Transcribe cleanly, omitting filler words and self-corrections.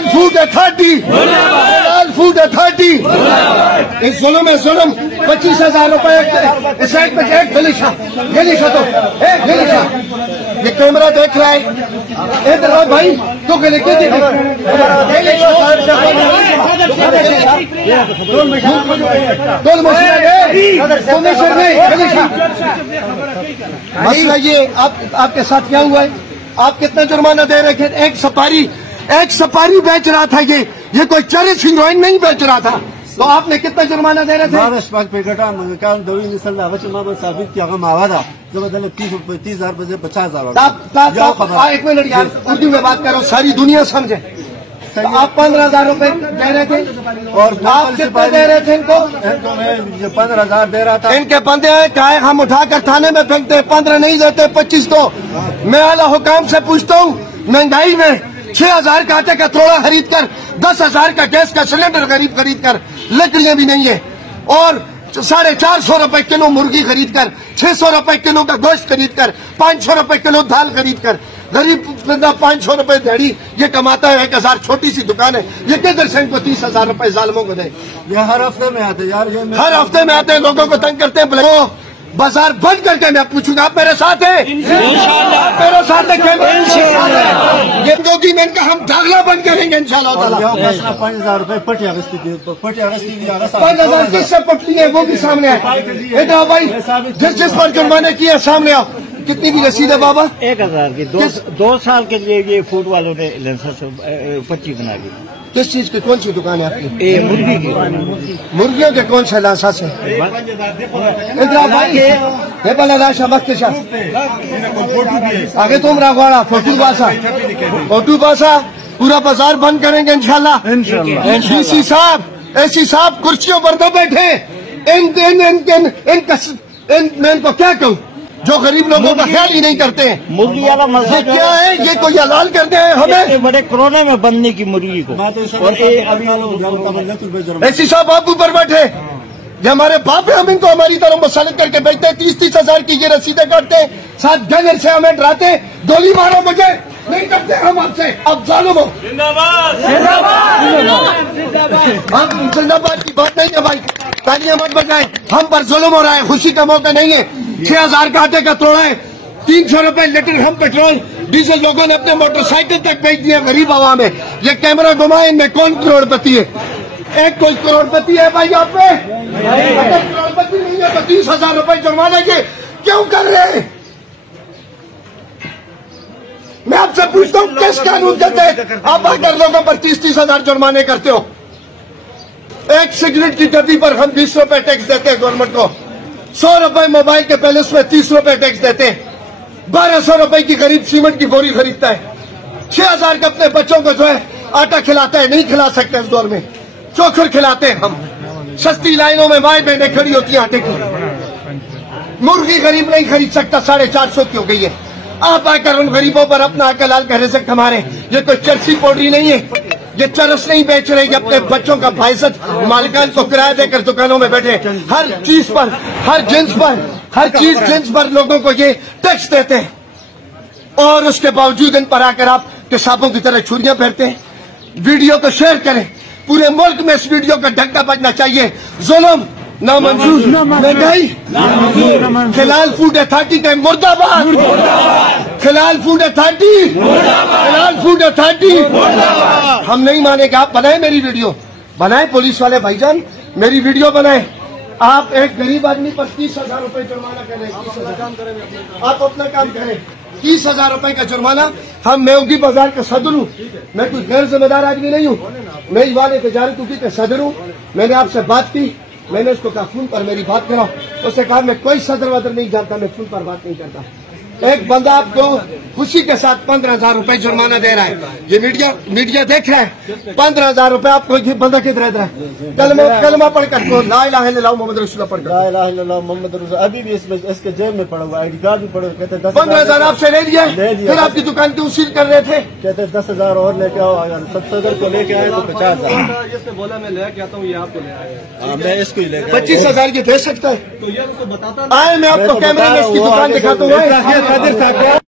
حلال food authority, حلال food authority, اس ظلم ہے ظلم. 25,000 روپے اس ایک پہ ایک گلیشا تو ایک گلیشا. یہ کیمرہ دیکھ رہا ہے ادھر آؤ بھائی تو گلے کے مسئلہ یہ آپ کے ساتھ کیا ہوا ہے؟ آپ کتنا جرمانہ دے رہے تھے؟ ایک سپاری بیچ رہا تھا، یہ کوئی چرس ہیروئن نہیں بیچ رہا تھا، تو آپ نے کتنا جرمانہ دے رہے تھے؟ ایک منٹ یار، اردو میں بات کرو ساری دنیا سمجھے. آپ 15,000 روپے دے رہے تھے اور آپ کتنے دے رہے تھے ان کو؟ 15,000 دے رہا تھا. ان کے بندے ہیں کہا ہم اٹھا کر تھانے میں پھینکتے ہیں، 15 نہیں دیتے 25 تو. میں اعلیٰ حکام سے پوچھتا ہوں، مہنگائی میں 6,000 کا آٹے کا توڑا خرید کر، 10,000 کا گیس کا سلنڈر خرید کر، لکڑیاں بھی نہیں ہے، اور 450 روپے کلو مرغی خرید کر، 600 روپے کلو کا گوشت خرید کر، 500 روپے کلو دال خرید کر، غریب بندہ 500 روپے دیڑھی یہ کماتا ہے، 1,000 چھوٹی سی دکان ہے، یہ کدھر سے ان کو 30,000 روپے ظالموں کو دے؟ یہ ہر ہفتے میں آتے یار، ہر ہفتے میں آتے ہیں، لوگوں کو تنگ کرتے ہیں. وہ بازار بند کر کے میں پوچھوں گا آپ میرے ساتھ ہیں؟ آپ میرے ساتھ ہیں؟ میں ان کا ہم داخلہ بند کریں گے انشاءاللہ تعالیٰ. 5,000 روپے پٹی اگستی 5,000 کس سے پٹلی ہے وہ بھی سامنے آئے. ادھر آؤ بھائی، جس پر جرمانے کیے سامنے آؤ. کتنی بھی رسید ہے بابا؟ 1,000 کی. 2 سال کے لیے یہ فوڈ والوں نے لائسنس پچی بنا دی. کس چیز کی؟ کون سی دکان ہے آپ کی؟ مرغی کی. مرغیوں کے کون سے لائسنس ہے؟ ادھر آؤ بھائی، یہ بلا راشا وقت آگے تم راگواڑا فوٹو باسا پورا بازار بند کریں گے انشاءاللہ. ڈی سی صاحب کرسیوں پر نہ بیٹھے. میں ان کو کیا کہوں جو غریب لوگوں کا خیال ہی نہیں کرتے ہیں؟ مرغی والا مسئلہ یہ کیا ہے؟ یہ کوئی حلال کرتے ہیں ہمیں؟ بڑے کورونا میں بننے کی مرغی کو. ایسی صاحب آپ اوپر بیٹھے، یہ ہمارے باپ ہیں، ہم ان کو ہماری طرف مسلط کر کے بیچتے ہیں. 30,000 کی یہ رسیدیں کاٹتے ہیں، ساتھ گنر سے ہمیں ڈراتے ہیں، گولی مارو مجھے. نہیں کرتے ہم آپ سے. اب ظالم ہو. ہم زندہ باد کی بات نہیں ہے بھائی، تالیاں مت بجائیں. ہم پر ظلم ہو رہا ہے، خوشی کا موقع نہیں ہے. 6,000 کا آٹے کا توڑا ہے، 300 روپے لیٹر ہم پیٹرول ڈیزل لوگوں نے اپنے موٹر سائیکل تک بیچ دیا غریب عوام ہے. یہ کیمرہ گھمائے، ان میں کون کروڑ پتی ہے؟ ایک کوئی کروڑ پتی ہے بھائی آپ پہ؟ اگر کروڑ پتی نہیں ہے تو 30,000 روپے جرمانہ یہ کیوں کر رہے ہیں؟ میں آپ سے پوچھتا ہوں کس قانون کے تحت آپ آ کر لوگوں پر 30,000 جرمانے کرتے ہو؟ ایک سگریٹ کی ڈبی پر ہم 20 روپے ٹیکس دیتے ہیں گورنمنٹ کو، 100 روپے موبائل کے پہلے اس میں 30 روپے ٹیکس دیتے ہیں. 1,200 روپے کی غریب سیمنٹ کی بوری خریدتا ہے. 6,000 کا اپنے بچوں کو جو ہے آٹا کھلاتا ہے. نہیں کھلا سکتے اس دور میں، چوکھر کھلاتے ہیں ہم. سستی لائنوں میں مائیں بہنیں کھڑی ہوتی ہیں آٹے کی. مرغی غریب نہیں خرید سکتا، 450 کی ہو گئی ہے. آپ آ کر ان غریبوں پر اپنا حلال کا رزق کما رہے ہیں. یہ کوئی چرسی پاؤڈری نہیں ہے، یہ چرس نہیں بیچ رہے. یہ اپنے بچوں کا باعزت مالکان کو کرایہ دے کر دکانوں میں بیٹھے ہر چیز پر، ہر جنس پر لوگوں کو یہ ٹیکس دیتے ہیں، اور اس کے باوجود ان پر آ کر آپ کسابوں کی طرح چھریاں پھیرتے ہیں. ویڈیو کو شیئر کریں، پورے ملک میں اس ویڈیو کا ڈنکا بجنا چاہیے. ظلم نامنظور، مہنگائی حلال فوڈ اتھارٹی کا مردہ باد. حلال فوڈ اتھارٹی، حلال فوڈ اتھارٹی. ہم نہیں مانیں گے. آپ بنائیں میری ویڈیو، بنائیں پولیس والے بھائی جان میری ویڈیو بنائیں. آپ ایک غریب آدمی پر 30,000 روپے جرمانہ کر رہے ہیں. آپ اپنا کام کریں. 30,000 روپے کا جرمانہ. ہم میوگی بازار کا صدر ہوں، میں کوئی غیر ذمہ دار آدمی نہیں ہوں. میں والے تجارت کے صدر ہوں. میں نے آپ سے بات کی، میں نے اس کو کہا فون پر میری بات کرو. اس نے کہا میں کوئی صدر ودر نہیں جانتا، میں فون پر بات نہیں کرتا. ایک بندہ آپ کو خوشی کے ساتھ 15,000 روپے جرمانہ دے رہا ہے. یہ میڈیا دیکھ رہا ہے. 15,000 روپے آپ کو یہ بندہ کدھر رہتا ہے؟ کلمہ پڑھ کر لا الہ الا اللہ محمد رسول اللہ پڑھ کر. لا الہ الا اللہ محمد رسول اللہ. ابھی بھی اس کے جیب میں پڑا ہوا، آئی ڈی کارڈ بھی پڑا ہوا. کہتے 15,000 آپ سے لے لیا، پھر آپ کی دکان کیوں سیل کر رہے تھے؟ کہتے 10,000 اور لے کے آؤ. صدر کو لے کے آئے تو 50,000. اس نے بولا میں لے کے آتا ہوں، یہ آپ کو لے آئے. میں اس کو ہی لے کے 25,000 کی دے سکتا ہے. تو یہ ان کو بتاتا آئے میں آپ کو کیمرے میں اس کی دکان دکھاتا ہوں.